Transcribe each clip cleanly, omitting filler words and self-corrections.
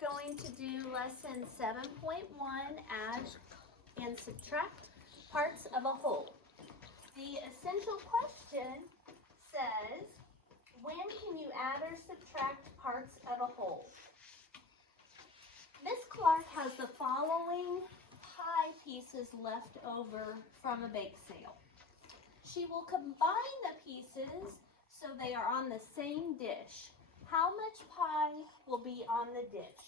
going to do lesson 7.1, add and subtract parts of a whole. The essential question says, when can you add or subtract parts of a whole? Miss Clark has the following pie pieces left over from a bake sale. She will combine the pieces so they are on the same dish. How much pie will be on the dish?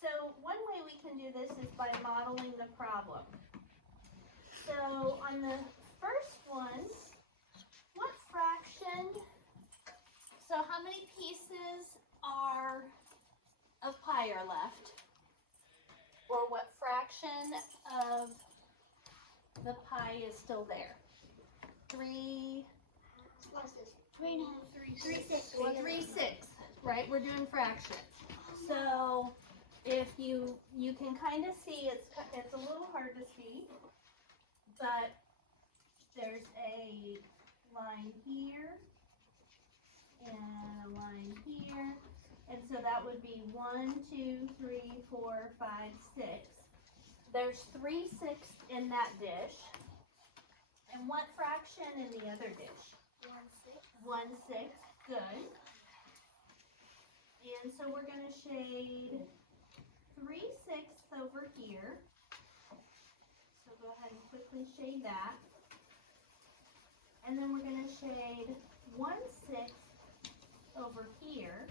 So one way we can do this is by modeling the problem. So on the first one, what fraction, so how many pieces of pie are left? Or what fraction of the pie is still there? 3/6, right? We're doing fractions. So if you can kind of see, it's a little hard to see, but there's a line here and a line here, and so that would be 1, 2, 3, 4, 5, 6. There's 3/6 in that dish. And what fraction in the other dish? 1/6. Good. And so we're going to shade 3/6 over here. So go ahead and quickly shade that. And then we're going to shade 1/6 over here.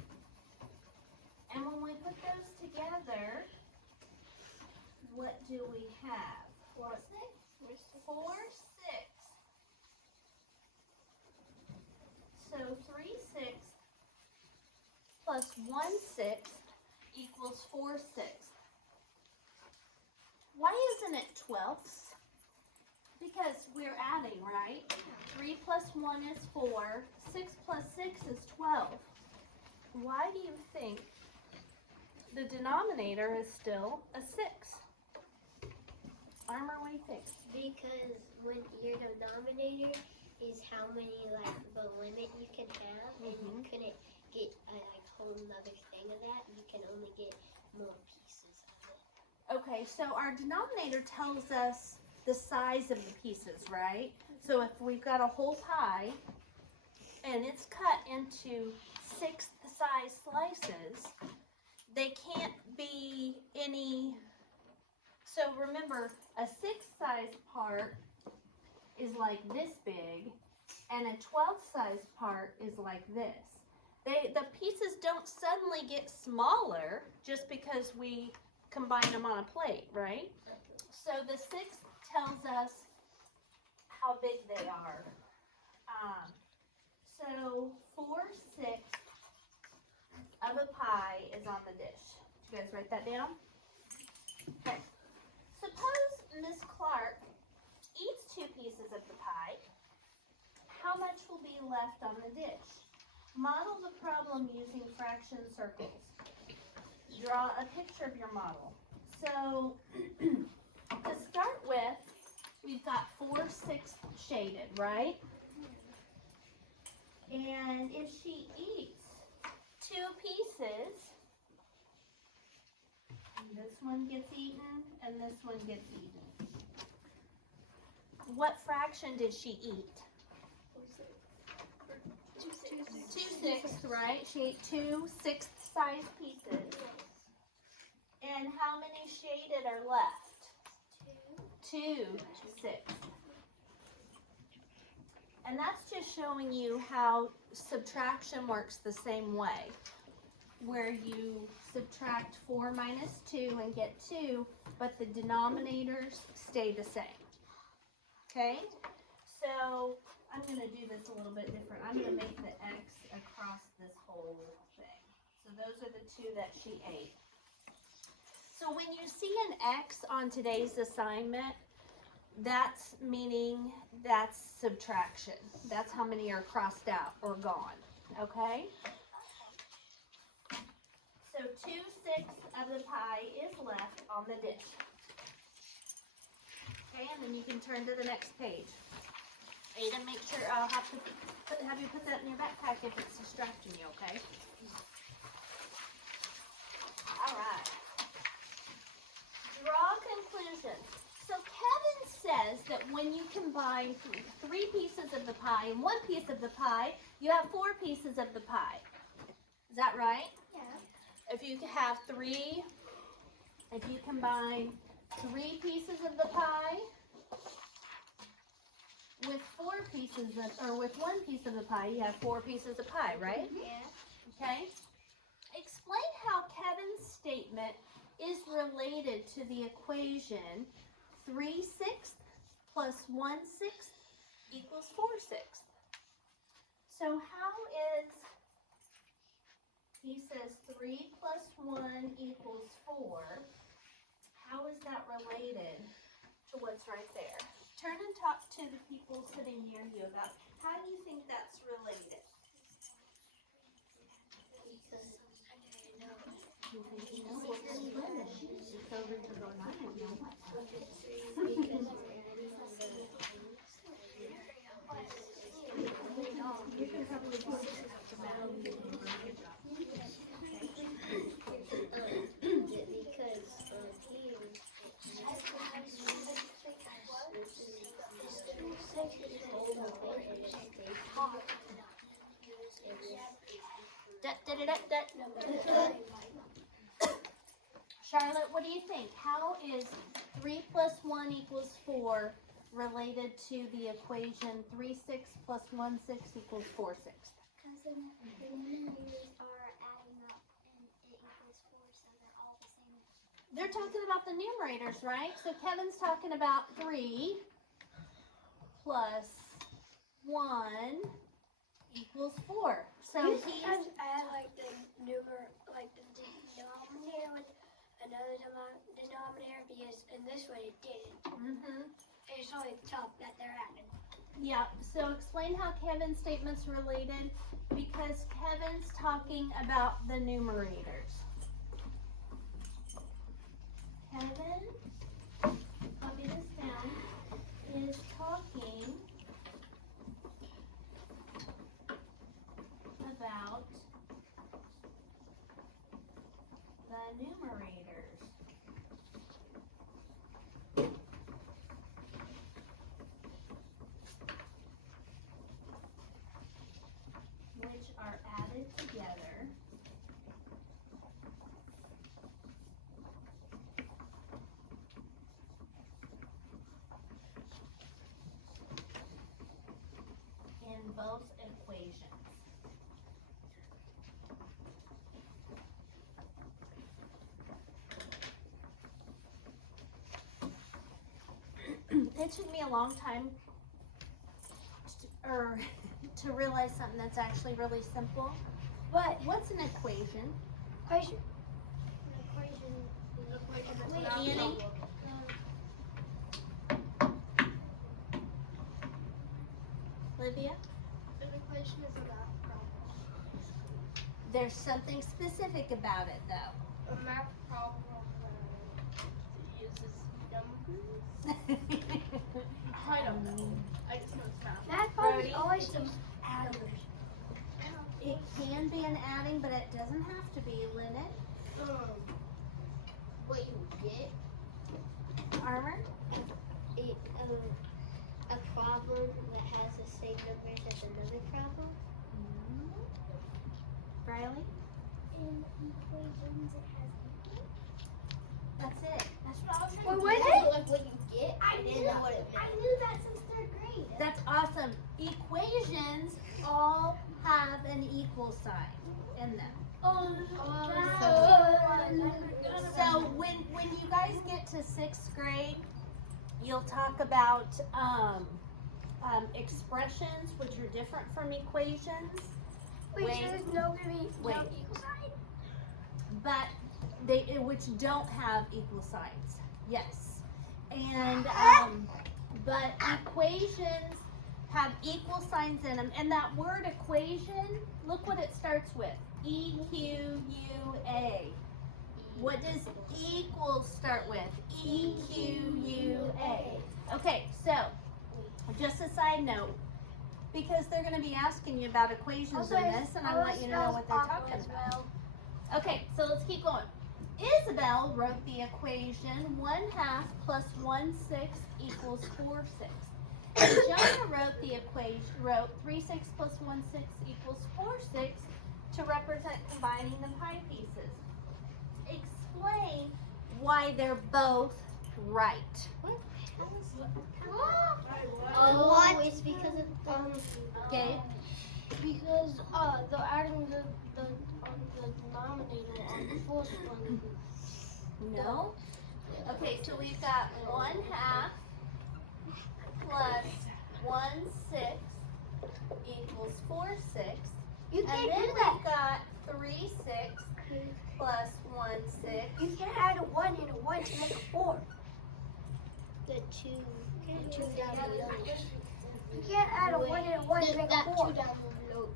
And when we put those together, what do we have? 4/6. So 3/6 plus 1/6 equals 4/6. Why isn't it 12ths? Because we're adding, right? 3 plus 1 is 4. 6 plus 6 is 12. Why do you think the denominator is still a 6? Armor, what do you think? Because when your denominator is how many, like, the limit you can have, and you couldn't get a whole nother thing of that, you can only get more pieces of it. Okay, so our denominator tells us the size of the pieces, right? So if we've got a whole pie and it's cut into 6th size slices, they can't be any. So remember, a 6th size part is like this big, and a 12th size part is like this. The pieces don't suddenly get smaller just because we combine them on a plate, right? So the 6th tells us how big they are. So 4/6 of a pie is on the dish. Did you guys write that down? Okay. Suppose Miss Clark eats 2 pieces of the pie. How much will be left on the dish? Model the problem using fraction circles. Draw a picture of your model. So to start with, we've got 4/6 shaded, right? And if she eats 2 pieces, this one gets eaten and this one gets eaten. What fraction did she eat? 2/6, right? She ate 2 6th size pieces. And how many shaded are left? 2/6. And that's just showing you how subtraction works the same way, where you subtract 4 minus 2 and get 2, but the denominators stay the same. Okay? So I'm going to do this a little bit different. I'm going to make the X across this whole thing. So those are the 2 that she ate. So when you see an X on today's assignment, that's meaning that's subtraction. That's how many are crossed out or gone. Okay? So 2/6 of the pie is left on the dish. Okay, and then you can turn to the next page. Ada, make sure I'll have you put that in your backpack if it's distracting you, okay? All right. that when you combine 3 pieces of the pie and 1 piece of the pie, you have 4 pieces of the pie. Is that right? Yeah. If you combine 3 pieces of the pie with 4 pieces of, or with 1 piece of the pie, you have 4 pieces of pie, right? Yeah. Okay. Explain how Kevin's statement is related to the equation 3/6 plus 1/6 equals 4/6. So how is, he says 3 plus 1 equals 4. How is that related to what's right there? Turn and talk to the people sitting near you about how do you think that's related? Charlotte, what do you think? How is 3 plus 1 equals 4 related to the equation 3/6 plus 1/6 equals 4/6? Because the numerators are adding up and it equals 4, so they're all the same. They're talking about the numerators, right? So Kevin's talking about 3 plus 1 equals 4. So he's add like the denominator with another denominator because in this way it didn't. It's only the top that they're adding. yeah. So explain how Kevin's statement's related because Kevin's talking about the numerators. Kevin, copy this down, is talking about the numerators. Which are added together in both equations. It took me a long time to realize something that's actually really simple. But what's an equation? Equation. Wait, Annie? Olivia? An equation is a math problem. There's something specific about it, though. A math problem uses numbers. I don't know. I just know it's math. Math problems Brody? always use adders. It can be an adding, but it doesn't have to be. Limit? What you get? Armor? A problem that has the same numbers as another problem. Riley? In equations, it has equal. That's it. That's what I was Wait, trying what to is get. it? Like what you get. I didn't knew know what it meant. I knew that since 3rd grade. That's awesome. Equations all have an equal sign in them. So when you guys get to 6th grade, you'll talk about expressions which are different from equations. Wait, so there's no gonna be Wait. no equal sign? But which don't have equal signs. Yes. And but equations have equal signs in them. And that word equation, look what it starts with. EQUA. What does equal start with? EQUA. Okay, so just a side note, because they're going to be asking you about equations in this, and I want you to know what they're talking about. Okay, so let's keep going. Isabel wrote the equation 1/2 plus 1/6 equals 4/6. And Jonah wrote the equation, wrote 3/6 plus 1/6 equals 4/6 to represent combining the pie pieces. Explain why they're both right. Oh, it's because of Gabe? Because they're adding the denominator on the first one. No. Okay, so we've got 1/2 plus 1/6 equals 4/6. You And can't then do that. we've got 3/6 plus 1/6. You can add a 1 and a 1 to make a 4. the two down below. You can't add a 1 and a 1 to make a That 4. two down below.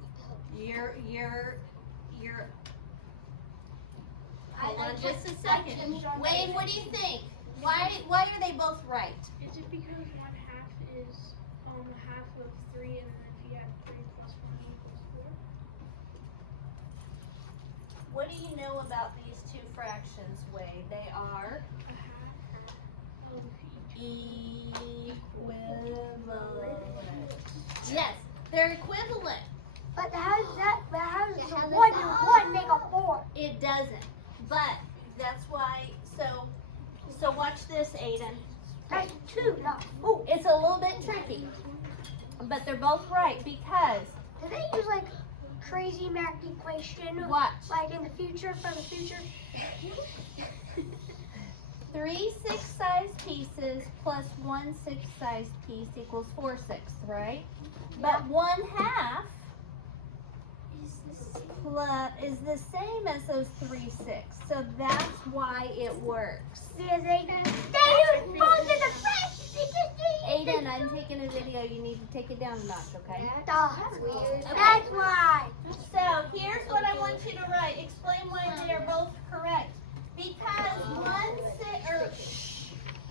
You're hold on just a second. Wayne, what do you think? Why are they both right? Is it because 1/2 is half of 3, and then if you add 3 plus 1 equals 4? What do you know about these two fractions, Wayne? They are A half of each. equivalent. Yes, they're equivalent. But how does the how does 1 that- and 1 make a 4? It doesn't. But that's why, so watch this, Aiden. That's 2, not 4. It's a little bit tricky, but they're both right because, Do they use like crazy math equation? watch, Like in the future, for the future? 3 6-size pieces plus 1 6-size piece equals 4/6, right? But 1/2 is the same as those 3 6, so that's why it works. Because they use both in the fraction. They just do Aiden, I'm taking a video. You need to take it down a notch, okay? That's weird. That's why. So here's what I want you to write. Explain why they are both correct. Because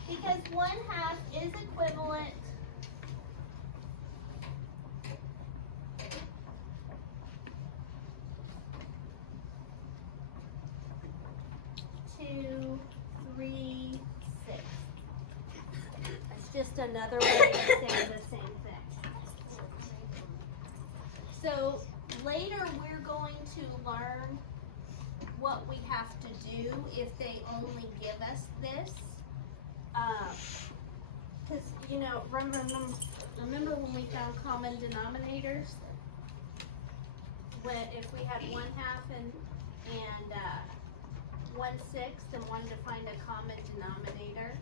1/2 is equivalent to 3/6. It's just another way of saying the same thing. So later we're going to learn what we have to do if they only give us this. Because, you know, remember when we found common denominators? When if we had 1/2 and 1/6 and wanted to find a common denominator,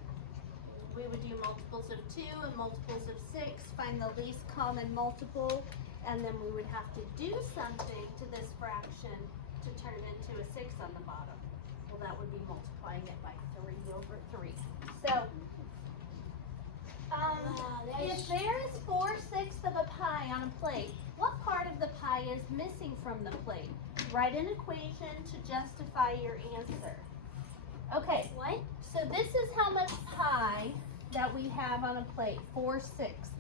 we would do multiples of 2 and multiples of 6, find the least common multiple, and then we would have to do something to this fraction to turn into a 6 on the bottom. Well, that would be multiplying it by 3 over 3. So, if there is 4/6 of a pie on a plate, what part of the pie is missing from the plate? Write an equation to justify your answer. Okay, What? so this is how much pie that we have on a plate, 4/6.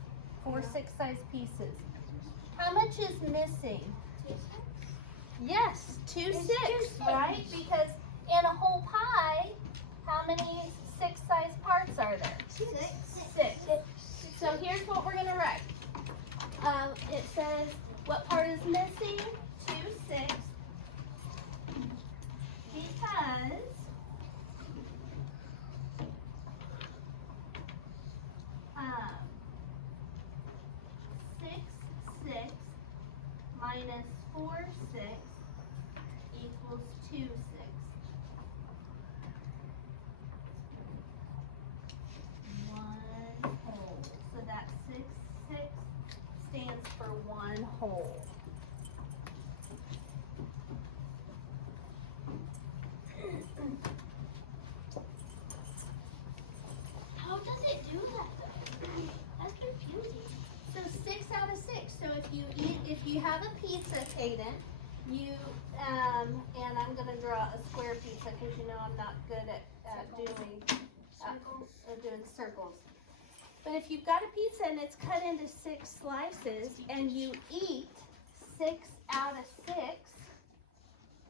4 6-size pieces. How much is missing? Yes, 2 It's 6, 2 6. right? Because in a whole pie, how many 6-size parts are there? 6. So here's what we're going to write. It says, what part is missing? 2 6. Because 6 6 minus 4 6 equals 2 6. One whole. So that 6 6 stands for 1 whole. How does it do that though? That's confusing. So 6 out of 6. So if you have a pizza, Hayden, you and I'm gonna draw a square pizza because you know I'm not good at doing circles. But if you've got a pizza and it's cut into 6 slices and you eat 6 out of 6,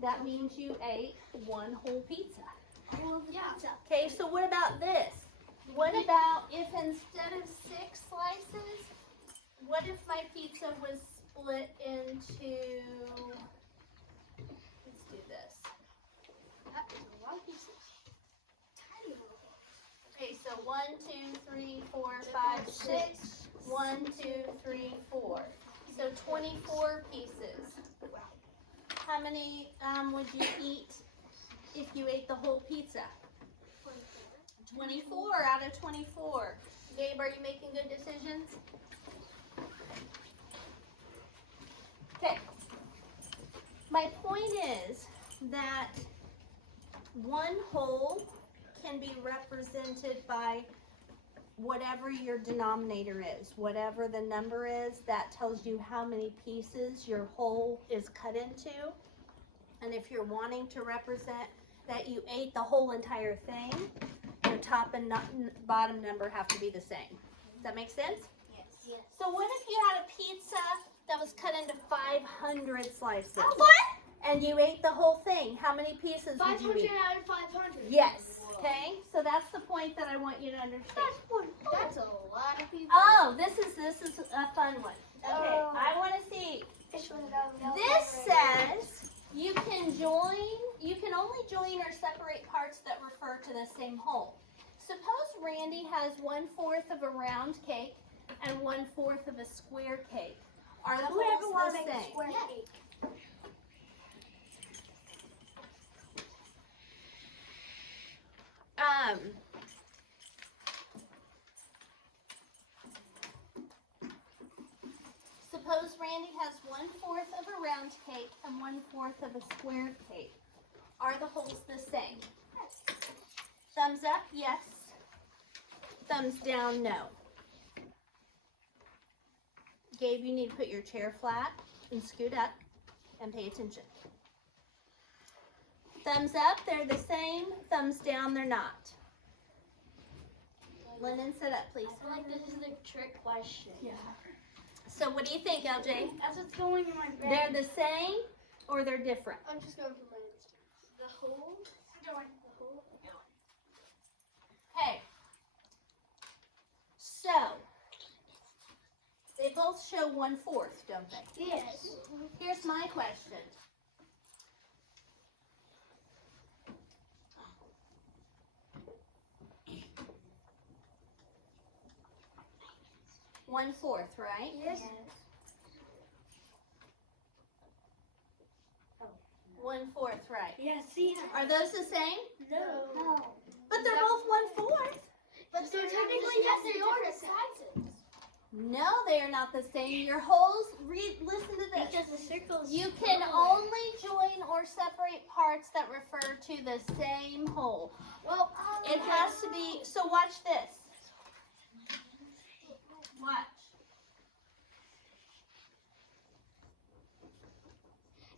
that means you ate 1 whole pizza. Yeah. Okay, so what about this? What about if instead of 6 slices, what if my pizza was split into, let's do this. That is a lot of pieces. Tiny little. Okay, so 1, 2, 3, 4, 5, 6. 1, 2, 3, 4. So 24 pieces. How many would you eat if you ate the whole pizza? 24 out of 24. Gabe, are you making good decisions? Okay. My point is that one whole can be represented by whatever your denominator is. Whatever the number is, that tells you how many pieces your whole is cut into. And if you're wanting to represent that you ate the whole entire thing, your top and bottom number have to be the same. Does that make sense? Yes. So what if you had a pizza that was cut into 500 slices? What? And you ate the whole thing? How many pieces would you 500 eat? out of 500. Yes. Okay. So that's the point that I want you to understand. That's a lot of people. Oh, this is a fun one. Okay. Oh. I want to see. This one got This says you can only join or separate parts that refer to the same whole. Suppose Randy has 1/4 of a round cake and 1/4 of a square cake. Are the holes the same? cake? Suppose Randy has 1/4 of a round cake and 1/4 of a square cake. Are the holes the same? Thumbs up, yes. Thumbs down, no. Gabe, you need to put your chair flat and scoot up and pay attention. Thumbs up, they're the same. Thumbs down, they're not. Lennon, sit up, please. I feel like this is a trick question. Yeah. So what do you think, LJ? That's what's going in my brain. They're the same or they're different? I'm just going for my instinct. The whole? Okay. So, they both show 1/4, don't they? Yes. Here's my question. One-fourth, right? Yes. 1/4, right? Yeah, see how? Are those the same? No. But they're both 1/4. But they're technically, yes, they are the sizes. No, they are not the same. Your holes, listen to this. Because the circles. You can only join or separate parts that refer to the same whole. Well, It has to be, so watch this. Watch.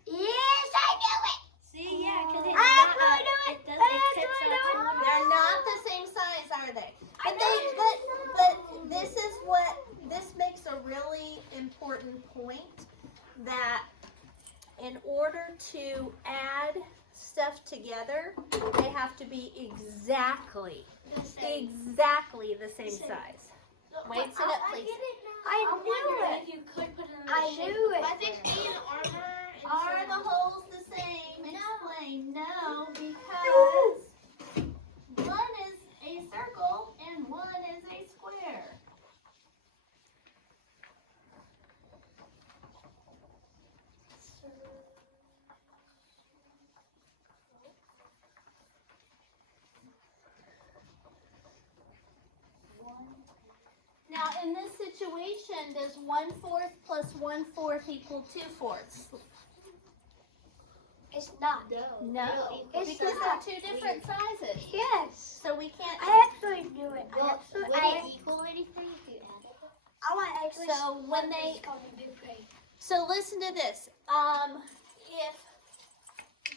yes, I knew it. See, yeah, because it's I not. actually knew it. It I doesn't actually knew it. They're not the same size, are they? But this makes a really important point that in order to add stuff together, they have to be exactly the same size. Wait, sit up, please. I I'm knew wondering it. if you could put it in the I shape. knew it. I think A and armor. Are the holes the same? Explain. No, because one is a circle and one is a square. Now, in this situation, does 1/4 plus 1/4 equal 2/4? It's not. No, It's because not. they're two different sizes. Yes. So we can't. I actually knew it. Well, would I it equal anything if you added it? want actually. So when they- It's called a bouquet. So listen to this. If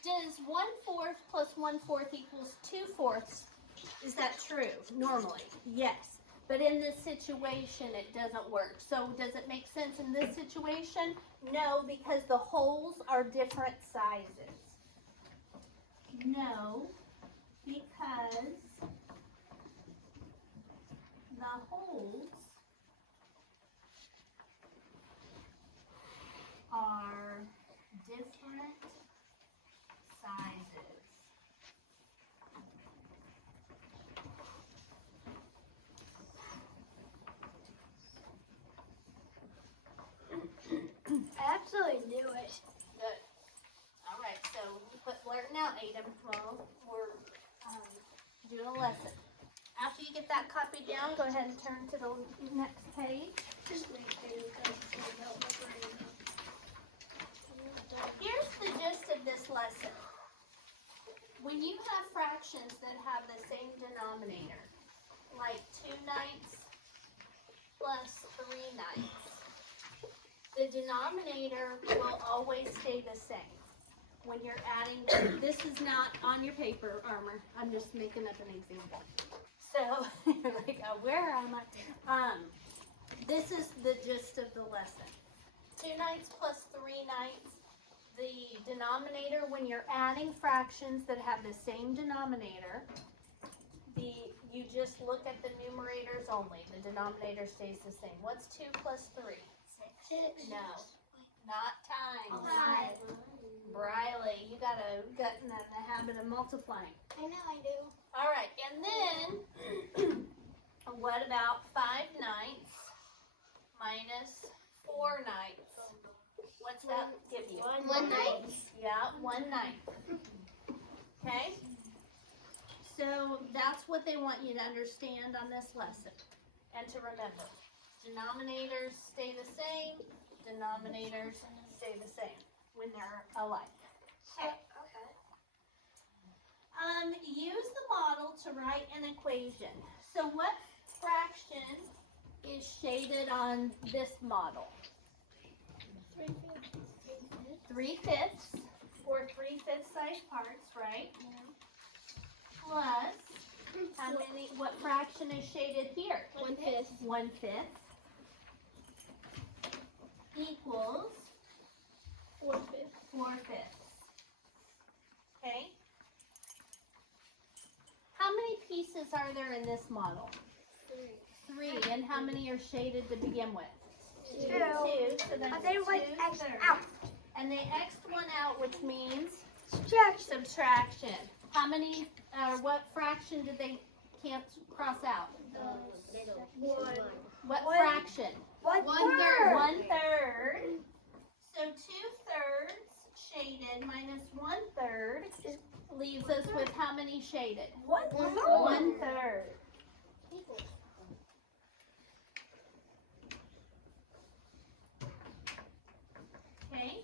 does 1/4 plus 1/4 equals 2/4? Is that true? Normally, yes. But in this situation, it doesn't work. So does it make sense in this situation? No, because the holes are different sizes. No, because item while we're doing a lesson. After you get that copy down, go ahead and turn to the next page. Just wait there because it's going to help my brain. Here's the gist of this lesson. When you have fractions that have the same denominator, like 2/9 plus 3/9, the denominator will always stay the same. When you're adding, this is not on your paper, Armor. I'm just making up an example. So, you're like, where am I? This is the gist of the lesson. 2/9 plus 3/9. The denominator, when you're adding fractions that have the same denominator, you just look at the numerators only. The denominator stays the same. What's 2 plus 3? 6. No, not times. 5. Briley, you got in the habit of multiplying. I know I do. All right, and then what about 5/9 minus 4/9? What's that give you? 1/9. Yeah, 1/9. Okay? So that's what they want you to understand on this lesson. And to remember, denominators stay the same, denominators stay the same when they're alike. Okay. Use the model to write an equation. So what fraction is shaded on this model? 3/5 or 3/5 size parts, right? Plus, what fraction is shaded here? 1/5. 1/5 equals 4/5. 4/5. Okay? How many pieces are there in this model? 3. And how many are shaded to begin with? 2. So that's 2/3. And they x'd one out, which means subtraction. How many, what fraction did they can't cross out? What fraction? 1/3. 1/3. So 2/3 shaded minus 1/3 leaves us with how many shaded? 1/3. Okay.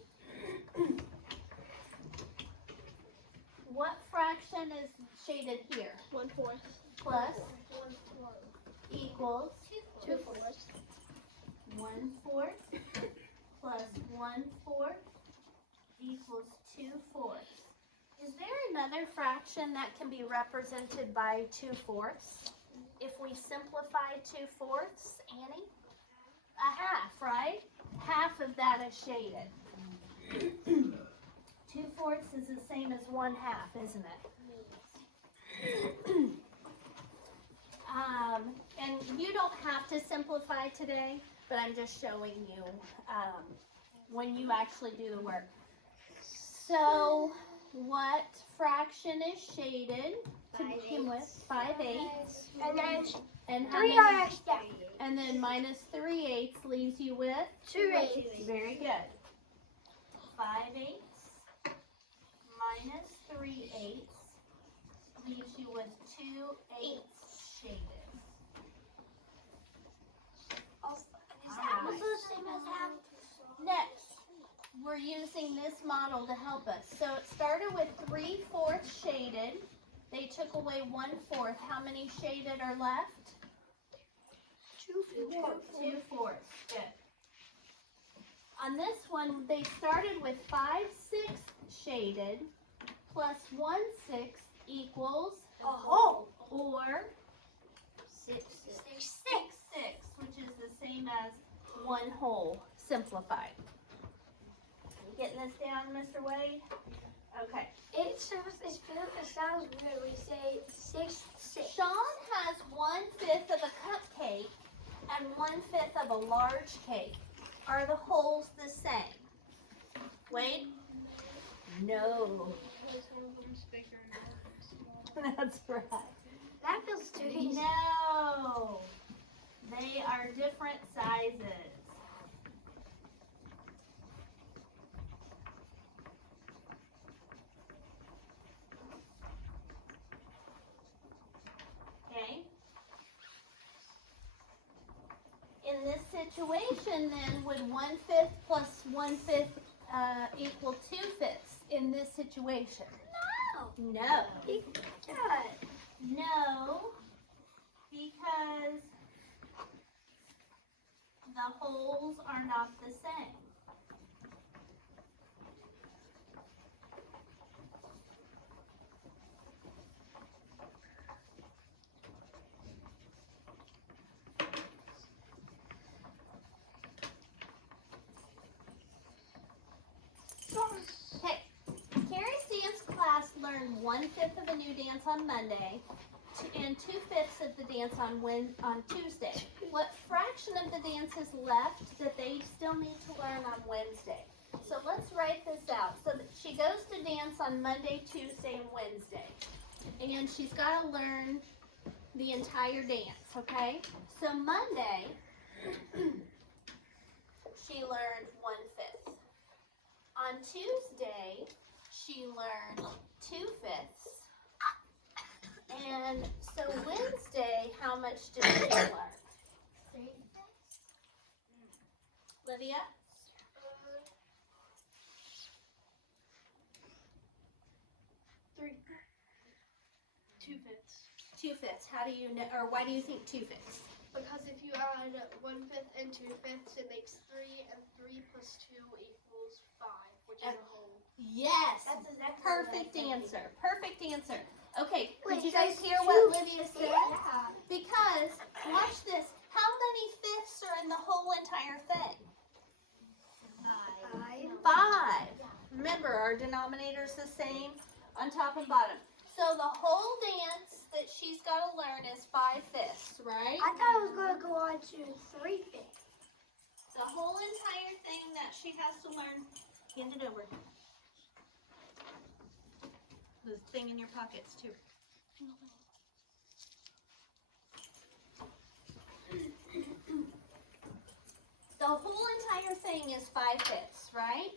What fraction is shaded here? 1/4. Plus equals 2/4. 1/4 plus 1/4 equals 2/4. Is there another fraction that can be represented by 2/4? If we simplify 2/4, Annie? A half, right? Half of that is shaded. 2/4 is the same as 1/2, isn't it? And you don't have to simplify today, but I'm just showing you when you actually do the work. So, what fraction is shaded to begin with? 5/8. And then And how 3 many? are extra. And then minus 3/8 leaves you with? 2/8. Very good. 5/8 minus 3/8 leaves you with 2/8 shaded. Also the same as half. Next, we're using this model to help us. So it started with 3/4 shaded. They took away 1/4. How many shaded are left? 2/4. Good. On this one, they started with 5/6 shaded plus 1/6 equals A whole. or 6. 6/6, which is the same as 1 whole simplified. You getting this down, Mr. Wade? Okay. It sounds weird when you say 6/6. Sean has 1/5 of a cupcake and 1/5 of a large cake. Are the wholes the same? Wade? No. Because one of them's bigger and the other one's smaller. That's right. That feels too easy. No. They are different sizes. situation then, would 1/5 plus 1/5 equal 2/5 in this situation? No. No, because the wholes are not the same. Okay, Carrie's dance class learned 1/5 of a new dance on Monday and 2/5 of the dance on Tuesday. What fraction of the dance is left that they still need to learn on Wednesday? So let's write this out. So that she goes to dance on Monday, Tuesday, and Wednesday. And she's got to learn the entire dance, okay? So Monday, she learned 1/5. On Tuesday, she learned 2/5. And so Wednesday, how much did she learn? Lydia? 2/5. 2/5. How do you know, or why do you think 2/5? Because if you add 1/5 and 2/5, it makes 3, and 3 plus 2 equals 5, which is a whole. Yes. That's exactly Perfect what I think. answer. Perfect answer. Okay, Wait, did you guys there's hear two what Lydia said? Yeah. Because, watch this. How many fifths are in the whole entire thing? 5. Remember, our denominator's the same on top and bottom. So the whole dance that she's got to learn is 5/5, right? I thought it was going to go on to 3/5. The whole entire thing that she has to learn. Hand it over. The thing in your pockets, too. The whole entire thing is 5/5, right?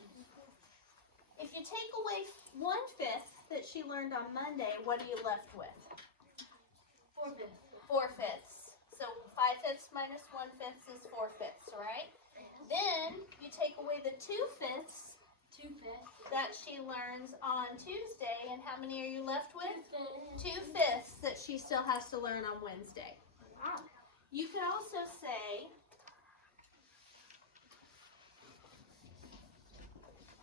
If you take away 1/5 that she learned on Monday, what are you left with? 4/5. 4/5. So 5/5 minus 1/5 is 4/5, right? Then you take away the 2/5 that she learns on Tuesday, and how many are you left with? 2/5 that she still has to learn on Wednesday. You could also say,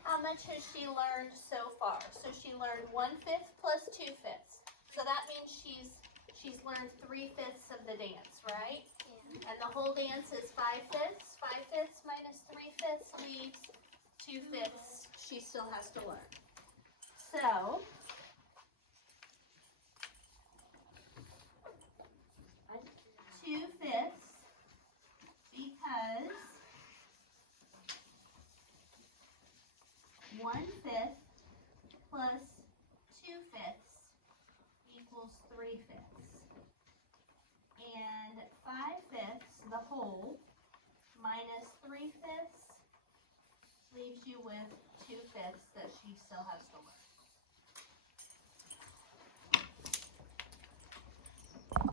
how much has she learned so far? So she learned 1/5 plus 2/5. So that means she's learned 3/5 of the dance, right? And the whole dance is 5/5. 5/5 minus 3/5 leaves 2/5 she still has to learn. So 2/5 because 1/5 plus 2/5 equals 3/5. And 5/5, the whole, minus 3/5 leaves you with 2/5 that she still has to learn.